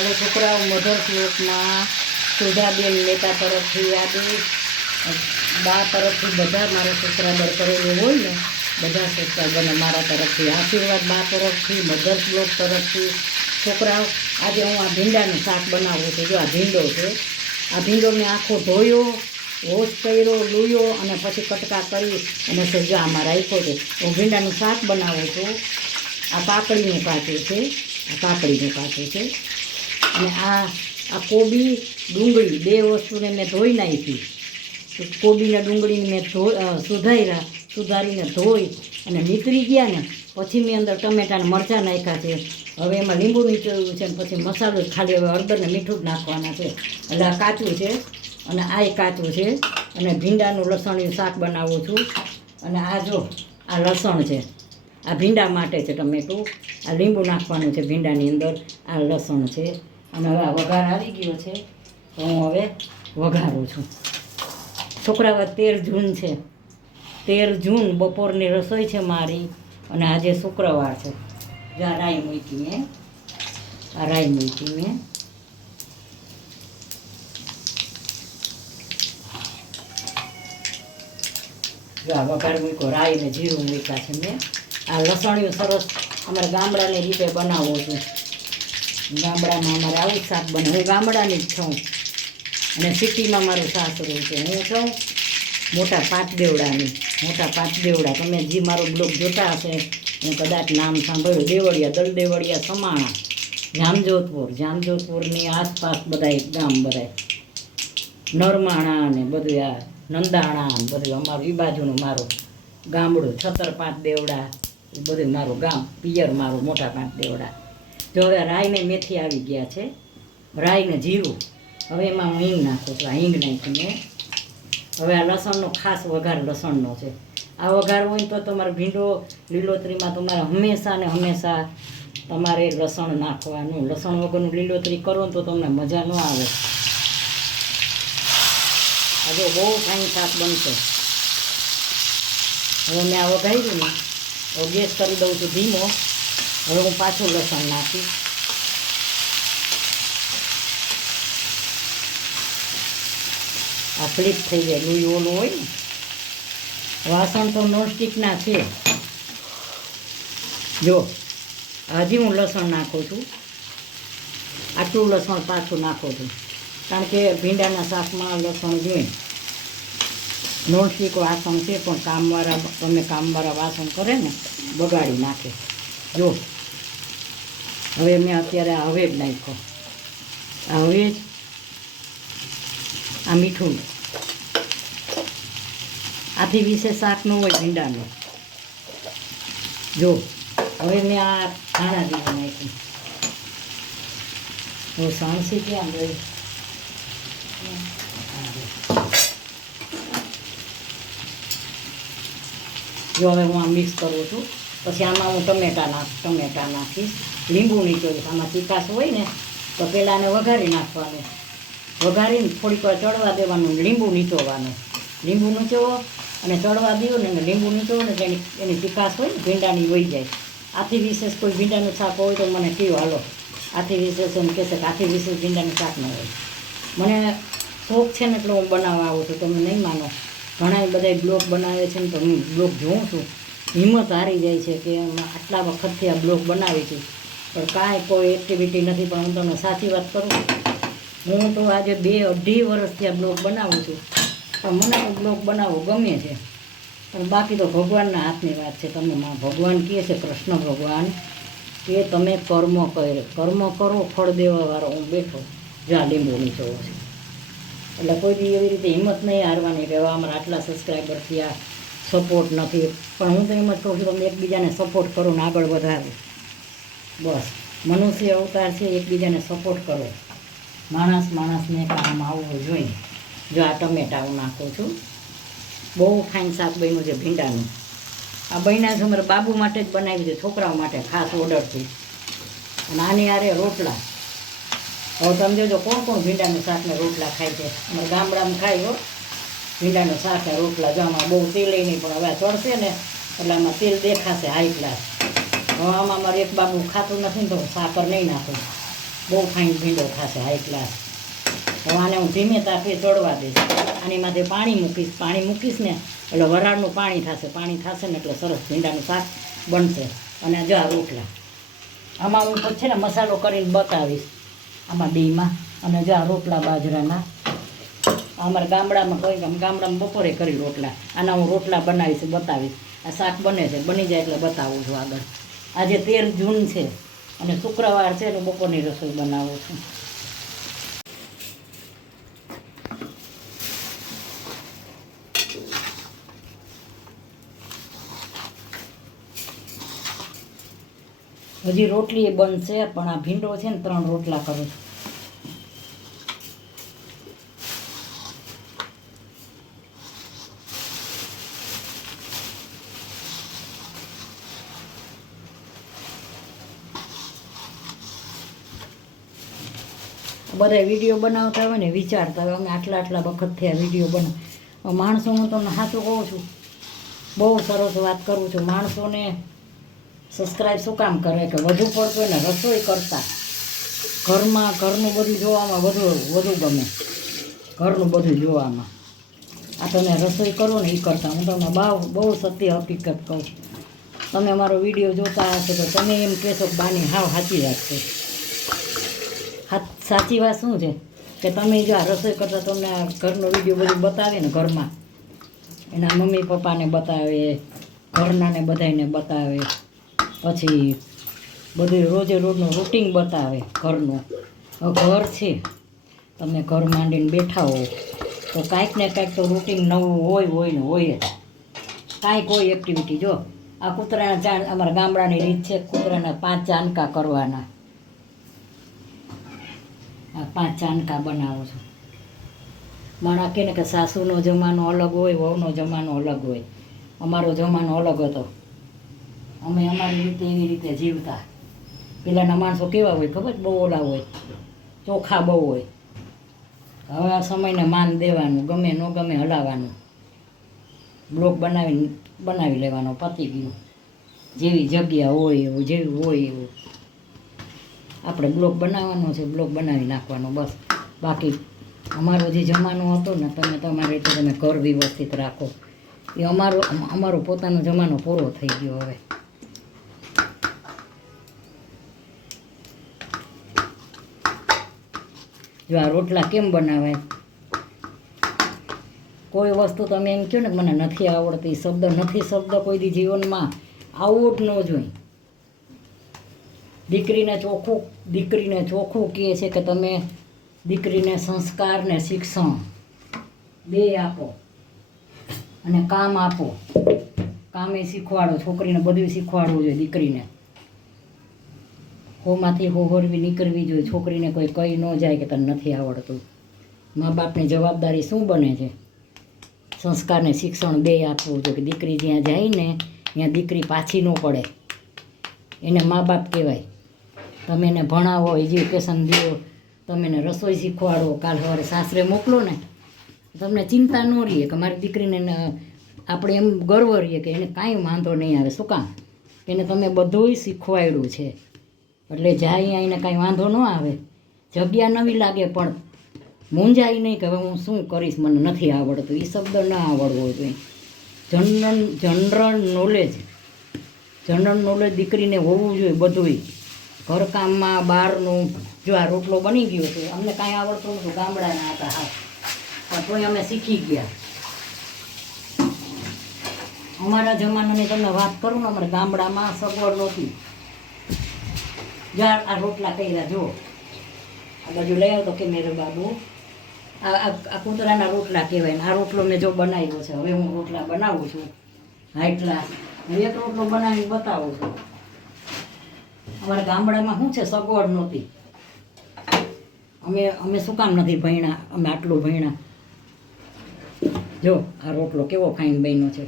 હવે છોકરાઓ મધર શ્લોકમાં સુધાબેન મહેતા તરફથી આદેશ, બા તરફથી બધા મારા સબસ્ક્રાઈબર કરેલું હોય ને બધા સબસ્ક્રાઈબરને મારા તરફથી આશીર્વાદ, બા તરફથી, મધર શ્લોક તરફથી. છોકરાઓ આજે હું આ ભીંડાનું શાક બનાવું છું. જો આ ભીંડો છે, આ ભીંડો મેં આખો ધોયો, વોશ કર્યો, લૂયો અને પછી કટકા કરી અને સજો આમાં રાખ્યો છે. હું ભીંડાનું શાક બનાવું છું. આ કાકડીનું કાચું છે, આ કાકડીનું કાચું છે અને આ કોબી, ડુંગળી બે વસ્તુને મેં ધોઈ નાખી. કોબીને ડુંગળીને મેં સુધારીને ધોઈ અને નીકળી ગયા ને પછી મેં અંદર ટમેટાને મરચાં નાખ્યા છે. હવે એમાં લીંબુ નીચોયું છે અને પછી મસાલો ખાલી હવે હળદર ને મીઠું જ નાખવાના છે. એટલે આ કાચું છે અને આ કાચું છે અને ભીંડાનું લસણનું શાક બનાવું છું. અને આ જો આ લસણ છે, આ ભીંડા માટે છે ટમેટું, આ લીંબુ નાખવાનું છે ભીંડાની અંદર, આ લસણ છે અને હવે આ વઘાર આવી ગયો છે તો હું હવે વઘારું છું. છોકરા 13 જૂન છે, 13 જૂન બપોરની રસોઈ છે મારી અને આજે શુક્રવાર છે. જ્યાં રાઈ મૂકી મેં, આ રાઈ મૂકી મેં. જો આ વઘાર મૂક્યો, રાઈ ને જીરું મૂક્યા છે મેં. આ લસણિયું સરસ અમારે ગામડાની રીતે બનાવું છું. ગામડામાં અમારે આવું શાક બને. હું ગામડાની જ છું અને સિટીમાં મારું સાસરું છે. હું છું મોટા પાંચદેવડા. તમે જે મારો બ્લોગ જોતા હશે હું કદાચ નામ સાંભળ્યું, દેવળિયા, દલ દેવળિયા, સમાણા, જામજોધપુરની આસપાસ બધાય ગામ, બધાય નરમાણા ને બધું, આ નંદાણા ને બધું અમારું એ બાજુનું મારું ગામડું. 5 દેવડા એ બધું મારું ગામ, પિયર મારું મોટા 5 દેવડા. જો હવે રાઈ ને મેથી આવી ગયા છે, રાઈ ને જીરું. હવે એમાં હું હિંગ નાખું છું. આ હિંગ નાખીને હવે આ લસણનો ખાસ વઘાર લસણનો છે. આ વઘાર હોય તો તમારે ભીંડો લીલોતરીમાં તમારે હંમેશા તમારે લસણ નાખવાનું. લસણ વગરનું લીલોતરી કરો ને તો તમને મજા ન આવે. આ જો બહુ ફાઇન શાક બનશે. હવે મેં આ વઘાર્યું ને હવે ગેસ કરી દઉં છું ધીમો. હવે હું પાછું લસણ નાખીશ. આ ફ્લિપ થઈ જાય, લોહી ઓલું હોય ને. વાસણ તો નોનસ્ટિકના છે. જો હજી હું લસણ નાખું છું, આટલું લસણ પાછું નાખું છું કારણ કે ભીંડાના શાકમાં લસણ જોઈએ. નોનસ્ટિક વાસણ છે પણ કામવાળા વાસણ કરે ને બગાડી નાખે. જો હવે મેં અત્યારે આ હવે જ નાખ્યો, આ હવે જ આ મીઠું. આથી વિશે શાક ન હોય ભીંડાનું. જો હવે મેં આ ધાણા જીરું નાખ્યું. હવે સાણસી ક્યાં ગઈ? જો હવે હું આ મિક્સ કરું છું. પછી આમાં હું ટમેટા નાખીશ, લીંબુ નીચોઈશ. આમાં તીખાશ હોય ને તો પહેલાં આને વઘારી નાખવાનું, વઘારીને થોડીક વાર ચડવા દેવાનું, લીંબુ નીચોવાનું. લીંબુ નીચોવો અને ચડવા દો ને લીંબુ નીચોવો ને એની તીખાશ હોય ને ભીંડાની વહી જાય. આથી વિશેષ કોઈ ભીંડાનું શાક હોય તો મને કયો હાલો. આથી વિશેષ એમ કહેશે કે આથી વિશેષ ભીંડાનું શાક ન હોય. મને શોખ છે ને એટલે હું બનાવવા આવું છું. તમે નહીં માનો, ઘણા બધા બ્લોગ બનાવે છે ને તો હું બ્લોગ જોઉં છું. હિંમત હારી જાય છે કે આટલા વખતથી આ બ્લોગ બનાવી છું પણ કાંઈ કોઈ એક્ટિવિટી નથી. પણ હું તમને સાચી વાત કરું, હું તો આજે 2-2.5 વર્ષથી આ બ્લોગ બનાવું છું પણ મને તો બ્લોગ બનાવવો ગમે છે. પણ બાકી તો ભગવાનના હાથની વાત છે. તમને ભગવાન કહે છે, કૃષ્ણ ભગવાન કે તમે કર્મ કરો, ફળ દેવાવાળો હું બેઠો. જ્યાં લીંબુ નીચોવો છે એટલે કોઈ દી એવી રીતે હિંમત નહીં હારવાની રહેવા. અમારા આટલા સબસ્ક્રાઈબર થયા, સપોર્ટ નથી. પણ હું તો એમ જ કહું છું તમે એકબીજાને સપોર્ટ કરો ને આગળ વધારો. બસ મનુષ્ય અવતાર છે, એકબીજાને સપોર્ટ કરો. માણસને કામ આવવું જોઈએ. જો આ ટમેટા હું નાખું છું. બહુ ફાઇન શાક બન્યું છે ભીંડાનું. આ બન્યા છે અમારા બાબુ માટે જ બનાવી છે, છોકરાઓ માટે ખાસ ઓર્ડરથી. અને આની આરે રોટલા. હવે તમે જોજો કોણ ભીંડાનું શાકને રોટલા ખાય છે. અમારા ગામડામાં ખાય હો ભીંડાનું શાક ને રોટલા. જો આમાં બહુ તેલ નહીં પણ હવે ચડશે ને એટલે આમાં તેલ દેખાશે હાઈ ક્લાસ. હવે આમાં મારે એક બાબુ ખાતું નથી ને તો સાકર નહીં નાખું. બહુ ફાઇન ભીંડો થશે હાઈ ક્લાસ. તો આને હું ધીમે તાપે ચડવા દઈશ. આની માથે પાણી મૂકીશ ને એટલે વરાળનું પાણી થશે ને એટલે સરસ ભીંડાનું શાક બનશે. અને જો આ રોટલા આમાં હું પછી છે ને મસાલો કરીને બતાવીશ આમાં બેમાં. અને જો આ રોટલા બાજરાના અમારા ગામડામાં બપોરે કરી રોટલા. આના હું રોટલા બનાવીશ, બતાવીશ. આ શાક બને છે, બની જાય એટલે બતાવું છું આગળ. આજે 13 જૂન છે અને શુક્રવાર છે એટલે બપોરની રસોઈ બનાવું છું. હજી રોટલી એ બનશે પણ આ ભીંડો છે ને 3 રોટલા કરું છું. બધા વિડીયો બનાવતા હોય ને વિચારતા હોય અમે આટલા વખતથી આ વિડીયો બનાવ. માણસો હું તમને સાચું કહું છું, બહુ સરસ વાત કરું છું. માણસોને સબસ્ક્રાઈબ શું કામ કરે કે વધુ પડતું હોય ને રસોઈ કરતાં ઘરનું બધું જોવામાં વધુ ગમે. ઘરનું બધું જોવામાં આ તમે રસોઈ કરો ને એ કરતાં હું તમને બહુ સત્ય હકીકત કહું. તમે અમારો વિડીયો જોતા હશો તો તમે એમ કહેશો કે બાની હાવ સાચી વાત છે. સાચી વાત શું છે કે તમે જો આ રસોઈ કરતાં તમને ઘરનો વિડીયો બધું બતાવે ને, ઘરમાં એના મમ્મી પપ્પાને બતાવે, ઘરનાને બધાને બતાવે, પછી બધું રોજનું રૂટિન બતાવે ઘરનું. ઘર છે, તમે ઘર માંડીને બેઠા હો તો કાંઈક ને કાંઈક તો રૂટિન નવું હોય જ. કાંઈક હોય એક્ટિવિટી. જો આ કૂતરાના અમારા ગામડાની રીત છે, કૂતરાના 5 ચાંદકા કરવાના. આ 5 ચાંદકા બનાવો છો. મારા કહે ને કે સાસુનો જમાનો અલગ હોય, વહુનો જમાનો અલગ હોય. અમારો જમાનો અલગ હતો. અમે અમારી રીતે એવી રીતે જીવતા. પહેલાંના માણસો કેવા હોય ખબર? બહુ ઓલા હોય, ચોખ્ખા બહુ હોય. હવે આ સમયને માન દેવાનું, ગમે ન ગમે હલાવવાનું. બ્લોક બનાવી લેવાનો, પતી ગયું. જેવી જગ્યા હોય એવું, જેવું હોય એવું આપણે બ્લોક બનાવવાનો છે, બ્લોક બનાવી નાખવાનો બસ. બાકી અમારો જે જમાનો હતો ને, તમારે રીતે તમે ઘર વ્યવસ્થિત રાખો. એ અમારો પોતાનો જમાનો પૂરો થઈ ગયો હવે. જો આ રોટલા કેમ બનાવાય? કોઈ વસ્તુ તમે એમ કહો ને મને નથી આવડતી, શબ્દ કોઈ દી જીવનમાં આવું જ ન જોઈએ. દીકરીને ચોખ્ખું કહે છે કે તમે દીકરીને સંસ્કાર ને શિક્ષણ 2 આપો અને કામ આપો. કામે શીખવાડો, છોકરીને બધું શીખવાડવું જોઈએ. દીકરીને હોમાંથી હોરવી નીકળવી જોઈએ. છોકરીને કોઈ કહી ન જાય કે તને નથી આવડતું. મા બાપની જવાબદારી શું બને છે? સંસ્કારને શિક્ષણ 2 આપવું જોઈએ. કે દીકરી જ્યાં જાય ને ત્યાં દીકરી પાછી ન પડે. એને મા બાપ કહેવાય. તમે એને ભણાવો, એજ્યુકેશન દો, તમે એને રસોઈ શીખવાડો. કાલ સવારે સાસરે મોકલો ને, તમને ચિંતા ન રહીએ કે મારી દીકરીને આપણે એમ ગર્વ રહીએ કે એને કાંઈ વાંધો નહીં આવે. શું કામ? એને તમે બધુંય શીખવાડ્યું છે એટલે જાય એને કાંઈ વાંધો ન આવે. જગ્યા નવી લાગે પણ મૂંઝાય નહીં કે હવે હું શું કરીશ, મને નથી આવડતું. એ શબ્દ ના આવડવો જોઈએ. જનરલ નોલેજ દીકરીને હોવું જોઈએ બધુંય. ઘરકામમાં, બહારનું. જો આ રોટલો બની ગયો છે, અમને કાંઈ આવડતું નહોતું, ગામડાના હતા હા, પણ તોય અમે શીખી ગયા. અમારા જમાનાની તમને વાત કરું ને, અમારા ગામડામાં સગવડ નહોતી. આ રોટલા કર્યા જો આ બાજુ લઈ આવતો કે મેરે બાબુ. આ કૂતરાના રોટલા કહેવાય ને. આ રોટલો મેં જો બનાવ્યો છે. હવે હું રોટલા બનાવું છું હાઈ ક્લાસ. એક રોટલો બનાવીને બતાવું છું. અમારા ગામડામાં શું છે, સગવડ નહોતી. અમે શું કામ નથી ભણ્યા? અમે આટલું ભણ્યા. જો આ રોટલો કેવો ફાઇન બન્યો છે.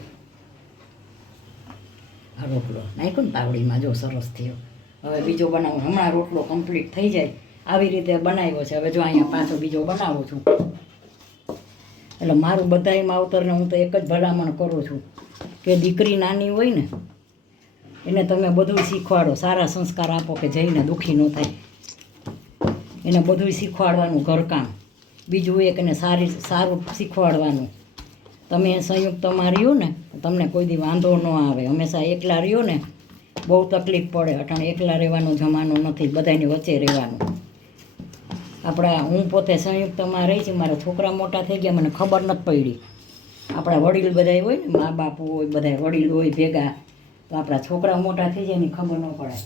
આ રોટલો નાખ્યો ને તાવડીમાં, જો સરસ થયો. હવે બીજો બનાવું. હમણાં રોટલો કમ્પ્લીટ થઈ જાય આવી રીતે બનાવ્યો છે. હવે જો અહીંયા પાછો બીજો બનાવું છું. એટલે મારું બધાય માવતરને હું તો એક જ ભલામણ કરું છું કે દીકરી નાની હોય ને એને તમે બધું શીખવાડો, સારા સંસ્કાર આપો કે જઈને દુઃખી ન થાય. એને બધું શીખવાડવાનું ઘરકામ, બીજું એક એને સારું શીખવાડવાનું. તમે સંયુક્તમાં રહ્યો ને તમને કોઈ દી વાંધો ન આવે. હંમેશા એકલા રહ્યો ને બહુ તકલીફ પડે. અટાણે એકલા રહેવાનો જમાનો નથી, બધાની વચ્ચે રહેવાનું. હું પોતે સંયુક્તમાં રહી છું, મારા છોકરા મોટા થઈ ગયા, મને ખબર નથી પડી. આપણા વડીલ બધા હોય ને, મા બાપ હોય, બધા વડીલ હોય ભેગા, તો આપણા છોકરા મોટા થઈ જાય એની ખબર ન પડે.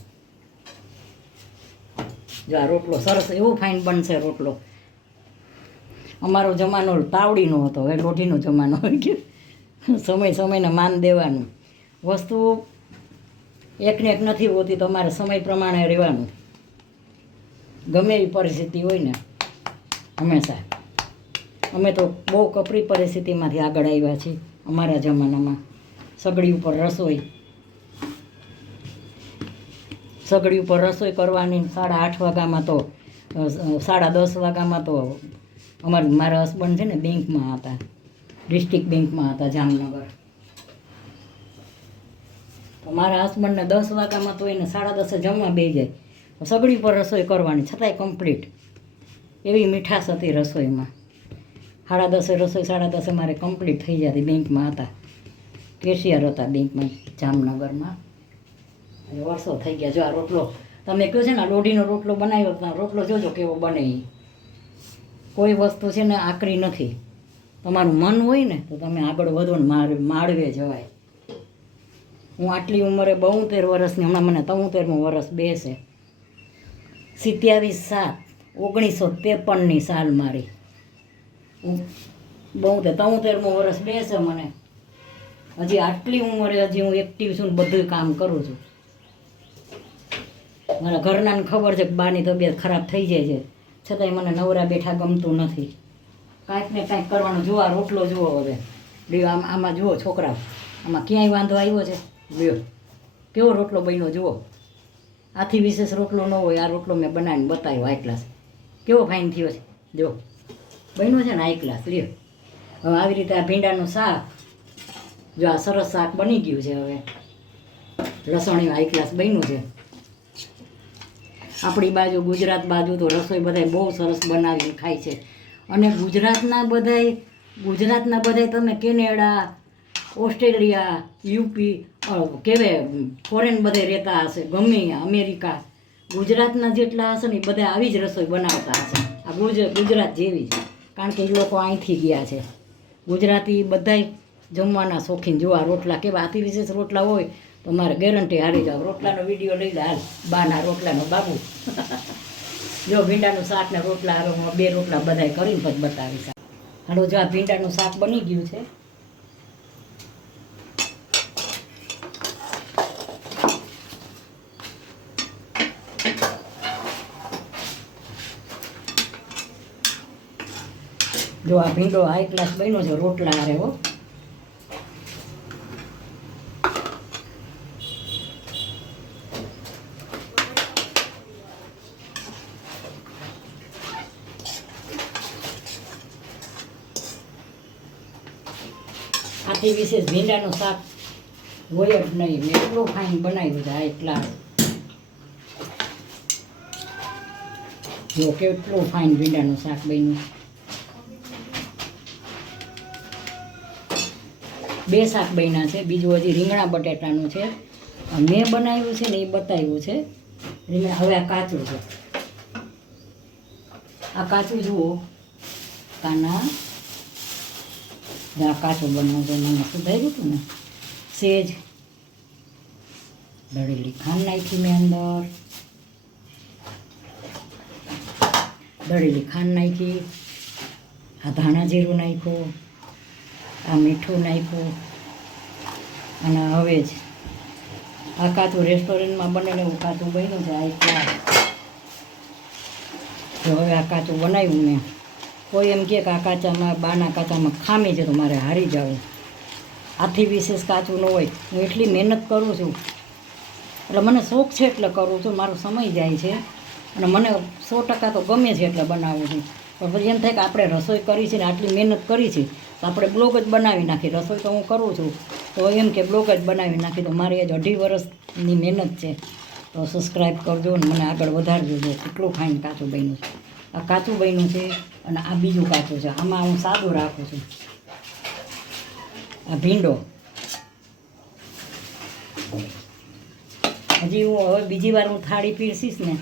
જો આ રોટલો સરસ એવો ફાઇન બનશે રોટલો. અમારો જમાનો તાવડીનો હતો, હવે લોઢીનો જમાનો હોય ગયો. સમયને માન દેવાનું. વસ્તુ એકને એક નથી હોતી, તમારે સમય પ્રમાણે રહેવાનું. ગમે એવી પરિસ્થિતિ હોય ને, હંમેશા. અમે તો બહુ કપરી પરિસ્થિતિમાંથી આગળ આવ્યા છીએ. અમારા જમાનામાં સગડી ઉપર રસોઈ કરવાની. 8:30 વાગ્યામાં તો 10:30 વાગ્યામાં તો મારા હસબન્ડ છે ને બેંકમાં હતા, ડિસ્ટ્રિક્ટ બેંકમાં હતા જામનગર. તો મારા હસબન્ડને 10 વાગ્યામાં તો એને 10:30 જમવા બેસી જાય. સગડી પર રસોઈ કરવાની, છતાંય કમ્પ્લીટ. એવી મીઠાશ હતી રસોઈમાં. 10:30 રસોઈ 10:30 મારે કમ્પ્લીટ થઈ જતી. બેંકમાં હતા, કેશિયર હતા બેંકમાં જામનગરમાં. વર્ષો થઈ ગયા. જો આ રોટલો તમે કહો છે ને, લોઢીનો રોટલો બનાવ્યો, રોટલો જોજો કેવો બને. કોઈ વસ્તુ છે ને આકરી નથી. તમારું મન હોય ને તો તમે આગળ વધો ને માળવે જવાય. હું આટલી ઉંમરે 72 વર્ષની, હમણાં મને 73મું વર્ષ બેસે. 27/7/1953ની સાલ મારી. 73મું વર્ષ બેસે મને. હજી આટલી ઉંમરે હજી હું એક્ટિવ છું ને બધું કામ કરું છું. મારા ઘરનાને ખબર છે કે બાની તબિયત ખરાબ થઈ જાય છે, છતાંય મને નવરા બેઠા ગમતું નથી. કાંઈક ને કાંઈક કરવાનું. જુઓ આ રોટલો જુઓ. હવે લ્યો આમાં જુઓ છોકરા, આમાં ક્યાંય વાંધો આવ્યો છે? લ્યો કેવો રોટલો બન્યો જુઓ. આથી વિશેષ રોટલો ન હોય. આ રોટલો મેં બનાવીને બતાવ્યો હાઈ ક્લાસ. કેવો ફાઇન થયો છે જો, બન્યો છે ને હાઈ ક્લાસ. લ્યો હવે આવી રીતે આ ભીંડાનું શાક, જો આ સરસ શાક બની ગયું છે. હવે લસણ હાઈ ક્લાસ બન્યું છે. આપણી બાજુ ગુજરાત બાજુ તો રસોઈ બધાય બહુ સરસ બનાવીને ખાય છે. અને ગુજરાતના બધાય તમે કેનેડા, ઓસ્ટ્રેલિયા, યુપી કેવે ફોરેન બધે રહેતા હશે, ગમે અમેરિકા, ગુજરાતના જેટલા હશે ને એ બધા આવી જ રસોઈ બનાવતા હશે. આ ગુજરાત જેવી જ, કારણ કે એ લોકો અહીંથી ગયા છે. ગુજરાતી બધાય જમવાના શોખીન. જો આ રોટલા કેવા અતિ વિશેષ રોટલા હોય તો મારે ગેરંટી હારી જાવ. રોટલાનો વિડીયો લઈ લે હાલ, બાના રોટલાનો બાબુ. જો ભીંડાનું શાક ને રોટલા, હવે હું 2 રોટલા બધાય કરીને પછી બતાવીશ. હાલો જો આ ભીંડાનું શાક બની ગયું છે. જો આ ભીંડો હાઈ ક્લાસ બન્યો છે રોટલા હારે હો. આથી વિશેષ ભીંડાનું શાક હોય જ નહીં. મેં એટલું ફાઇન બનાવ્યું છે હાઈ ક્લાસ. જો કેટલું ફાઇન ભીંડાનું શાક બન્યું. 2 શાક બન્યા છે, બીજું હજી રીંગણા બટેટાનું છે. મેં બનાવ્યું છે ને એ બતાવ્યું છે. રીંગણા હવે આ કાચું છે. આ કાચું જુઓ કાના, આ કાચું બનાવજો. મને સુધાર્યું હતું ને. સેજ દળેલી ખાંડ નાખી મેં અંદર, દળેલી ખાંડ નાખી, આ ધાણા જીરું નાખ્યું, આ મીઠું નાખ્યું. અને હવે જ આ કાચું રેસ્ટોરન્ટમાં બનેલું એવું કાચું બન્યું છે. આ એટલા તો હવે આ કાચું બનાવ્યું મેં. કોઈ એમ કહે કે આ કાચામાં, બાના કાચામાં ખામી છે તો મારે હારી જવું. આથી વિશેષ કાચું ન હોય. હું એટલી મહેનત કરું છું, એટલે મને શોખ છે એટલે કરું છું. મારો સમય જાય છે અને મને 100% તો ગમે છે એટલે બનાવું છું. પણ પછી એમ થાય કે આપણે રસોઈ કરી છે ને આટલી મહેનત કરી છે તો આપણે બ્લોગ જ બનાવી નાખી. રસોઈ તો હું કરું છું તો એમ કે બ્લોગ જ બનાવી નાખી. તો મારી આજ 2.5 વર્ષની મહેનત છે. તો સબસ્ક્રાઈબ કરજો અને મને આગળ વધારજો. જો કેટલું ફાઇન કાચું બન્યું છે. આ કાચું બન્યું છે અને આ બીજું કાચું છે. આમાં હું સાદું રાખું છું. આ ભીંડો હજી હું હવે બીજી વાર હું થાળી પીરસીશ ને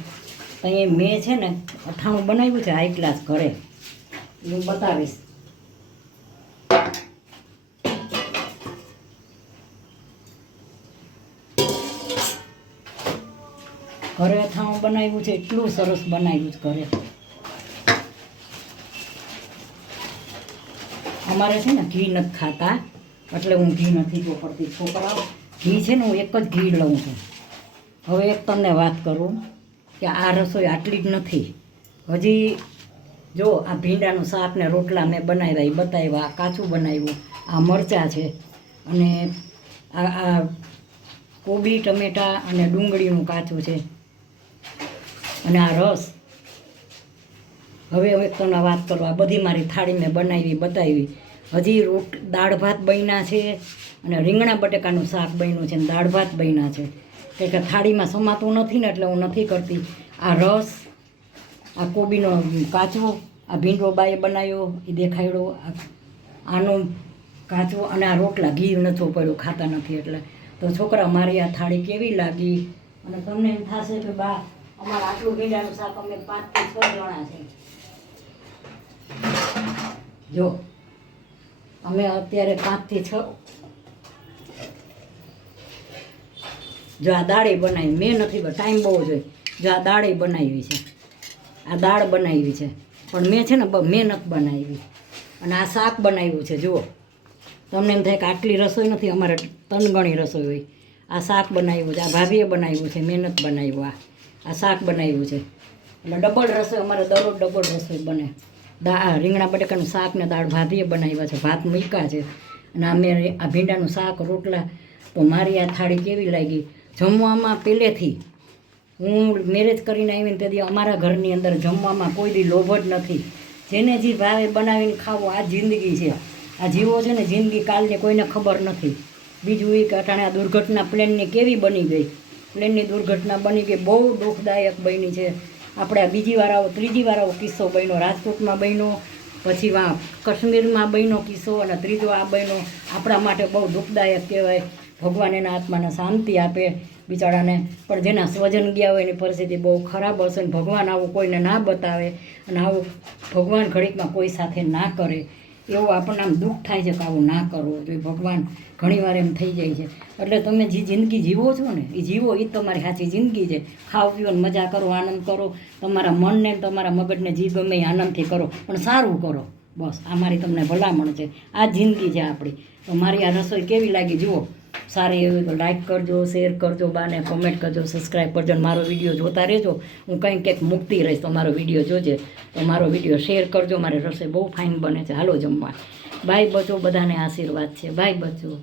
તો એ મેં છે ને અથાણું બનાવ્યું છે હાઈ ક્લાસ ઘરે, એ હું બતાવીશ. ઘરે અથાણું બનાવ્યું છે, એટલું સરસ બનાવ્યું છે ઘરે. અમારે છે ને ઘી નથી ખાતા એટલે હું ઘી નથી વાપરતી. છોકરાઓ ઘી છે ને હું એક જ ઘી લઉં છું. હવે એક તમને વાત કરું કે આ રસોઈ આટલી જ નથી. હજી જો આ ભીંડાનું શાક ને રોટલા મેં બનાવ્યા એ બતાવ્યા, આ કાચું બનાવ્યું, આ મરચાં છે અને આ કોબી ટમેટાં અને ડુંગળીનું કાચું છે અને આ રસ. હવે એક તમને વાત કરું, આ બધી મારી થાળી મેં બનાવી બતાવી. હજી દાળ ભાત બન્યા છે અને રીંગણા બટેકાનું શાક બન્યું છે અને દાળ ભાત બન્યા છે. કે થાળીમાં સમાતું નથી ને એટલે હું નથી કરતી. આ રસ, આ કોબીનો કાચો, આ ભીંડો બાએ બનાવ્યો એ દેખાડ્યો, આનો કાચો અને આ રોટલા ઘી નથો પડ્યો, ખાતા નથી એટલે. તો છોકરા મારી આ થાળી કેવી લાગી અને તમને એમ થશે કે બા અમારે આટલું ભીંડાનું શાક અમે 5 થી 6 જણા છે. જો અમે અત્યારે 5 થી 6. જો આ દાળે બનાવી મેં નથી, ટાઈમ બહુ જોઈએ. જો આ દાળે બનાવી છે, આ દાળ બનાવી છે પણ મેં છે ને મેં નથી બનાવી. અને આ શાક બનાવ્યું છે. જુઓ તમને એમ થાય કે આટલી રસોઈ નથી, અમારે 3 ગણી રસોઈ હોય. આ શાક બનાવ્યું છે, આ ભાભીએ બનાવ્યું છે, મેં નથી બનાવ્યું. આ શાક બનાવ્યું છે એટલે ડબલ રસોઈ અમારે દરરોજ ડબલ રસોઈ બને. રીંગણા બટેકાનું શાક ને દાળ ભાભીએ બનાવ્યા છે, ભાત મૂક્યા છે અને અમે આ ભીંડાનું શાક રોટલા. તો મારી આ થાળી કેવી લાગી? જમવામાં પહેલેથી હું મેરેજ કરીને આવીને તેથી અમારા ઘરની અંદર જમવામાં કોઈ દી લોભ જ નથી. જેને જે ભાવે બનાવીને ખાવો, આ જિંદગી છે. આ જીવો છે ને જિંદગી કાલની કોઈને ખબર નથી. બીજું એ કે અટાણે આ દુર્ઘટના પ્લેનની કેવી બની ગઈ, પ્લેનની દુર્ઘટના બની ગઈ, બહુ દુઃખદાયક બની છે. આપણે આ બીજી વાર આવો ત્રીજી વાર આવો કિસ્સો બન્યો, રાજકોટમાં બન્યો, પછી કાશ્મીરમાં બન્યો કિસ્સો અને ત્રીજો આ બન્યો. આપણા માટે બહુ દુઃખદાયક કહેવાય. ભગવાન એના આત્માને શાંતિ આપે બિચારાને. પણ જેના સ્વજન ગયા હોય એની પરિસ્થિતિ બહુ ખરાબ હશે ને ભગવાન આવું કોઈને ના બતાવે અને આવું ભગવાન ઘડીકમાં કોઈ સાથે ના કરે. એવું આપણને આમ દુઃખ થાય છે કે આવું ના કરવું જોઈએ. ભગવાન ઘણીવાર એમ થઈ જાય છે. એટલે તમે જે જિંદગી જીવો છો ને એ જીવો, એ તમારી સાચી જિંદગી છે. ખાઓ પીઓ ને મજા કરો, આનંદ કરો, તમારા મનને તમારા મગજને જે ગમે એ આનંદથી કરો, પણ સારું કરો. બસ આ મારી તમને ભલામણ છે. આ જિંદગી છે આપણી. તો મારી આ રસોઈ કેવી લાગી જુઓ. સારી એવી તો લાઈક કરજો, શેર કરજો, બાને કોમેન્ટ કરજો, સબસ્ક્રાઈબ કરજો અને મારો વિડીયો જોતા રહેજો. હું કંઈક મૂકતી રહીશ તો મારો વિડીયો જોજે, તો મારો વિડીયો શેર કરજો. મારી રસોઈ બહુ ફાઇન બને છે. હાલો જમવા. બાય બચો, બધાને આશીર્વાદ છે. બાય બચો.